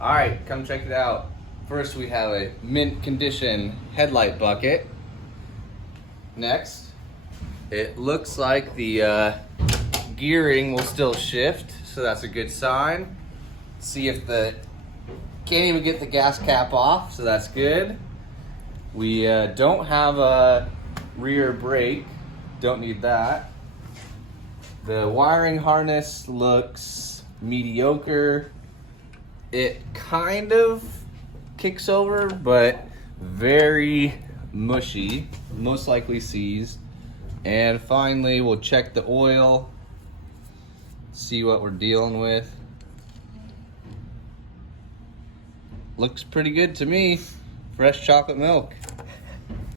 All right, come check it out. First, we have a mint condition headlight bucket. Next, it looks like the gearing will still shift, so that's a good sign. See if can't even get the gas cap off, so that's good. We don't have a rear brake, don't need that. The wiring harness looks mediocre. It kind of kicks over, but very mushy, most likely seized. And finally, we'll check the oil, see what we're dealing with. Looks pretty good to me. Fresh chocolate milk.